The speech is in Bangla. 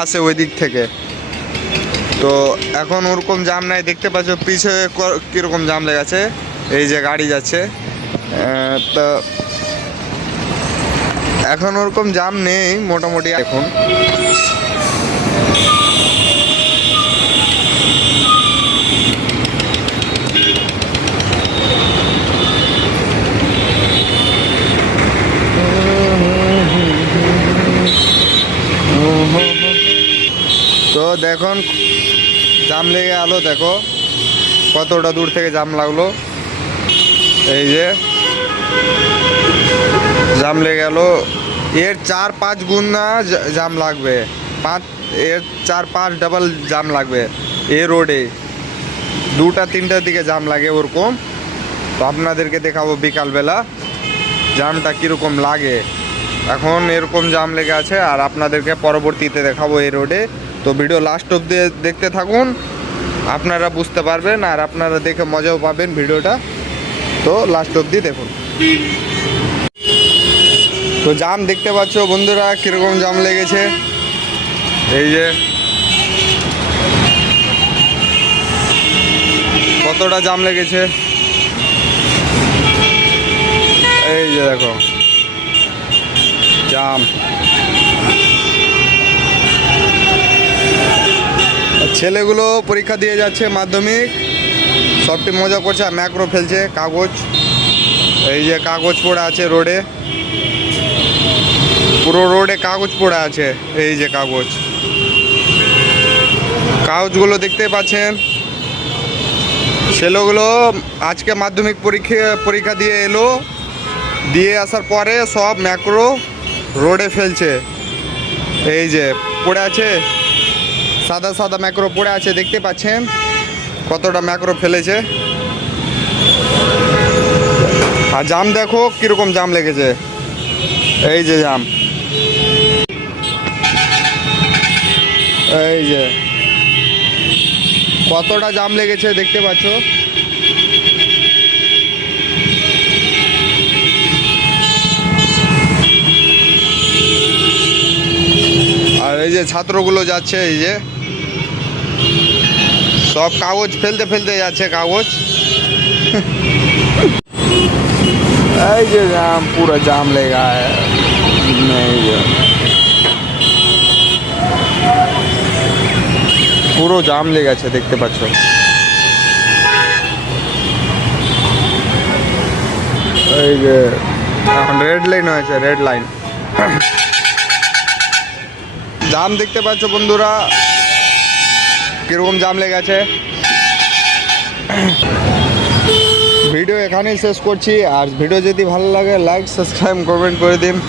আসে ওই দিক থেকে। তো এখন ওরকম জাম নাই, দেখতে পাচ্ছ পিছে কীরকম জাম লেগেছে। এই যে গাড়ি যাচ্ছে, তো এখন ওরকম জাম নেই মোটামুটি এখন। তো দেখুন জাম লেগে আলো, দেখো কতটা দূর থেকে জাম লাগলো। এই যে জাম লেগে গেল, এর 4-5 গুণ না জাম লাগবে, এর 4-5 ডাবল জাম লাগবে। এই রোডে 2টা-3টার দিকে জাম লাগে ওরকম। তো আপনাদেরকে দেখাবো বিকালবেলা জামটা কীরকম লাগে। এখন এরকম জাম লেগে আছে, আর আপনাদেরকে পরবর্তীতে দেখাবো এই রোডে। তো ভিডিও লাস্ট অবধি দেখতে থাকুন, আপনারা বুঝতে পারবেন আর আপনারা দেখে মজাও পাবেন ভিডিওটা। তো লাস্ট অবধি দেখুন। তো জাম দেখতে পাচ্ছ বন্ধুরা কীরকম জাম লেগেছে। এই যে কতটা জাম লেগেছে, এই যে দেখো জাম। ছেলেগুলো পরীক্ষা দিয়ে যাচ্ছে মাধ্যমিক, সবটি মজা করছে আর ম্যাক্রো ফেলছে কাগজ। এই যে কাগজ পড়ে আছে রোডে, পুরো রোডে কাগজ পড়ে আছে। এই যে কাগজগুলো দেখতে পাচ্ছেন। ছেলেগুলো আজকে মাধ্যমিক পরীক্ষা দিয়ে এলো, দিয়ে আসার পরে সব ম্যাক্রো রোডে ফেলছে। এই যে পড়ে আছে, সাদা সাদা ম্যাক্রো পড়ে আছে, দেখতে পাচ্ছেন কতটা ম্যাক্রো ফেলেছে। আর জাম দেখো কীরকম জাম লেগেছে। এই যে জাম, এই যে কতটা জাম লেগেছে দেখতে পাচ্ছ। আর এই যে ছাত্রগুলো যাচ্ছে, এই যে সব কাগজ ফেলতে ফেলতে যাচ্ছে কাগজ। এই যে জাম, পুরো জাম লেগা পুরো জাম লেগেছে দেখতে পাচ্ছ। এই যে এখন রেড লাইন হয়েছে, রেড লাইন। জাম দেখতে পাচ্ছ বন্ধুরা কিরকম জাম লেগেছে। ভিডিও এখানেই শেষ করছি, আর ভিডিও যদি ভালো লাগে লাইক সাবস্ক্রাইব কমেন্ট করে দিন।